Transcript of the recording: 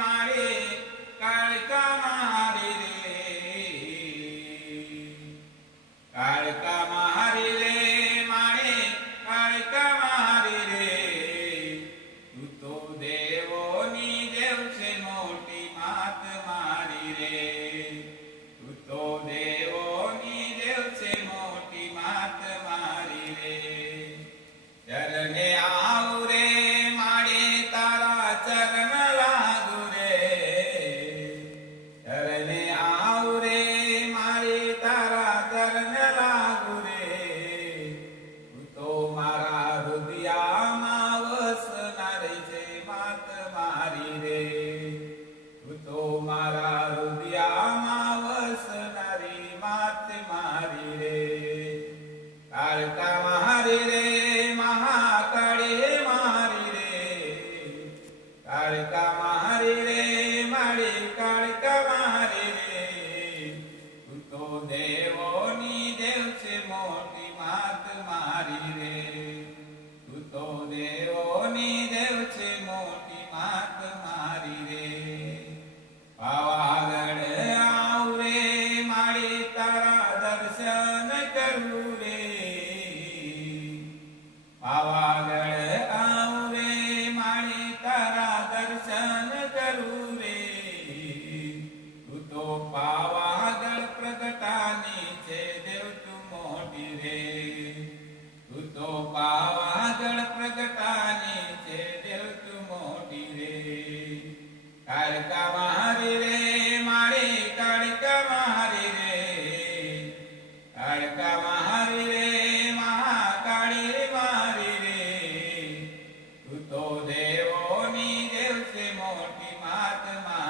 मारे काळका महारी रे, काळका महारी रे मारे काळका महारी रे, तू तो देवोनी देव छे मोटी मात मारी रे, तू तो देवोनी देव छे मोटी मात मारी रे। चरणे आऊ रे मारे तारा चरण लागू रे, चरणे आऊ रे मारे तारा चरण लागू रे, तू तो मारा हृदयामां वसनारी छे मात मारी रे, तू तो मारा हृदयामां वसनारी मात मारी रे। काळका महारी रे महाकाळे मारी रे, काळका महारी रे मारी काळका महारी रे, तू तो देवोनी देव छे मोटी मात मारी रे, तू तो देवोनी देव छे मोटी मात मारी रे। पावागढ़ आऊ रे मारी तारा दर्शन करू रे, पावागढ़ आऊ रे मारी तारा दर्शन करू रे, तू तो पावागढ़ प्रगटानी छे देव तू मोटी रे, तू तो पावागढ़ प्रगटानी छे देव तू मोटी रे। काळका महारी रे मारे काळका महारी रे, काळका महारी रे महाकाળી मारी रे, तू तो देवोनी देव छे मोटी मात मारी